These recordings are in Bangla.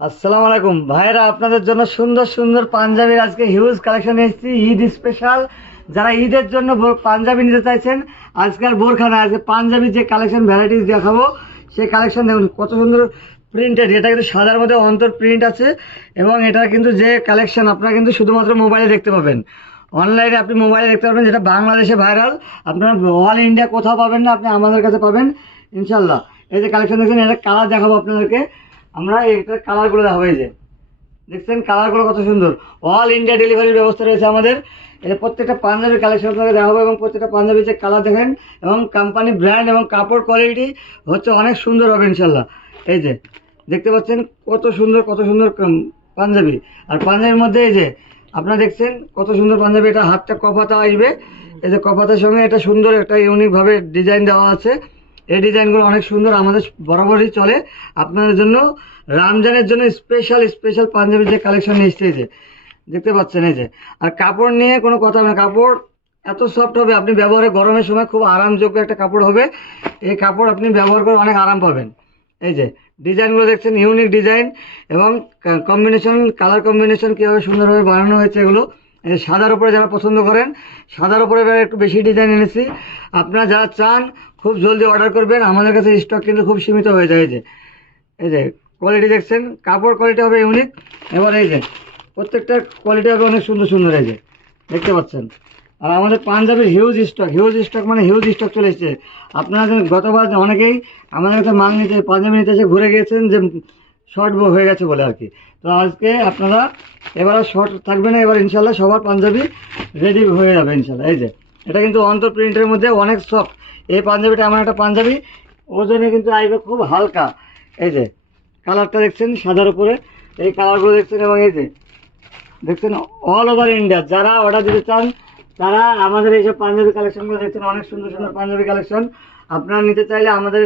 আসসালামু আলাইকুম ভাইরা, আপনাদের জন্য সুন্দর সুন্দর পাঞ্জাবির আজকে হিউজ কালেকশন এসেছি ঈদ স্পেশাল। যারা ঈদের জন্য পাঞ্জাবি নিতে চাইছেন, আজকাল বোরখা না, আজকে পাঞ্জাবির যে কালেকশন ভ্যারাইটিস দেখাবো সেই কালেকশন দেখুন কত সুন্দর প্রিন্টেড। এটা কিন্তু সাদার মধ্যে অন্তর প্রিন্ট আছে এবং এটা কিন্তু যে কালেকশন আপনারা কিন্তু শুধুমাত্র মোবাইলে দেখতে পাবেন। অনলাইনে আপনি মোবাইলে দেখতে পাবেন, যেটা বাংলাদেশে ভাইরাল। আপনারা অল ইন্ডিয়া কোথাও পাবেন না, আপনি আমাদের কাছে পাবেন ইনশাল্লাহ। এই যে কালেকশন দেখছেন, এটা কালার দেখাবো আপনাদেরকে। আমরা এইটার কালারগুলো দেখাবো। এই যে দেখছেন কালারগুলো কত সুন্দর, অল ইন্ডিয়া ডেলিভারির ব্যবস্থা রয়েছে আমাদের। এটা প্রত্যেকটা পাঞ্জাবির কালেকশন আপনাকে দেখাবো এবং প্রত্যেকটা পাঞ্জাবির যে কালার দেখেন এবং কোম্পানি ব্র্যান্ড এবং কাপড় কোয়ালিটি হচ্ছে অনেক সুন্দর হবে ইনশাল্লাহ। এই যে দেখতে পাচ্ছেন কত সুন্দর কত সুন্দর পাঞ্জাবি। আর পাঞ্জাবির মধ্যে এই যে আপনারা দেখছেন কত সুন্দর পাঞ্জাবি। এটা হাতটা কপাতা আসবে, এই যে কপাতার সঙ্গে এটা সুন্দর একটা ইউনিকভাবে ডিজাইন দেওয়া আছে। এই ডিজাইনগুলো অনেক সুন্দর, আমাদের বরাবরই চলে। আপনাদের জন্য রমজানের জন্য স্পেশাল স্পেশাল পাঞ্জাবির যে কালেকশন এসছে, এই যে দেখতে পাচ্ছেন। এই যে আর কাপড় নিয়ে কোনো কথা না, কাপড় এত সফট হবে, আপনি ব্যবহারে গরমের সময় খুব আরামযোগ্য একটা কাপড় হবে। এই কাপড় আপনি ব্যবহার করে অনেক আরাম পাবেন। এই যে ডিজাইনগুলো দেখছেন, ইউনিক ডিজাইন এবং কম্বিনেশন, কালার কম্বিনেশন কীভাবে সুন্দরভাবে বানানো হয়েছে এগুলো। এই যে সাদার উপরে যারা পছন্দ করেন, সাদার উপরে এবার একটু বেশি ডিজাইন এনেছি। আপনারা যারা চান খুব জলদি অর্ডার করবেন, আমাদের কাছে স্টক কিন্তু খুব সীমিত হয়ে যায়। এই যে কোয়ালিটি দেখছেন, কাপড় কোয়ালিটি হবে ইউনিক। এবার এই যে প্রত্যেকটা কোয়ালিটি হবে অনেক সুন্দর সুন্দর। এই যে দেখতে পাচ্ছেন। আর আমাদের পাঞ্জাবির হিউজ স্টক মানে হিউজ স্টক চলে এসেছে। আপনারা গতবার অনেকেই আমাদের কাছে মাল নিতে, পাঞ্জাবি নিতে এসে ঘুরে গিয়েছেন যে শর্ট হয়ে গেছে বলে আর কি। তো আজকে আপনারা এবার শর্ট থাকবে না, এবার ইনশাল্লাহ সবার পাঞ্জাবি রেডি হয়ে যাবে ইনশাল্লাহ। এই যে এটা কিন্তু অন্তর প্রিন্টের মধ্যে অনেক সফট। এই পাঞ্জাবিটা আমার একটা পাঞ্জাবি, ওজনে কিন্তু আসবে খুব হালকা। এই যে কালারটা দেখছেন সাদার উপরে, এই কালারগুলো দেখছেন এবং এই যে দেখছেন অল ওভার ইন্ডিয়া যারা অর্ডার দিতে চান তারা আমাদের এইসব পাঞ্জাবি কালেকশনগুলো দেখছেন, অনেক সুন্দর সুন্দর পাঞ্জাবি কালেকশন। আপনারা নিতে চাইলে আমাদের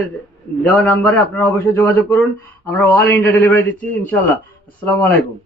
দেওয়া নাম্বারে আপনারা অবশ্যই যোগাযোগ করুন। আমরা অল ইন্ডিয়া ডেলিভারি দিচ্ছি ইনশাল্লাহ। আসসালামু আলাইকুম।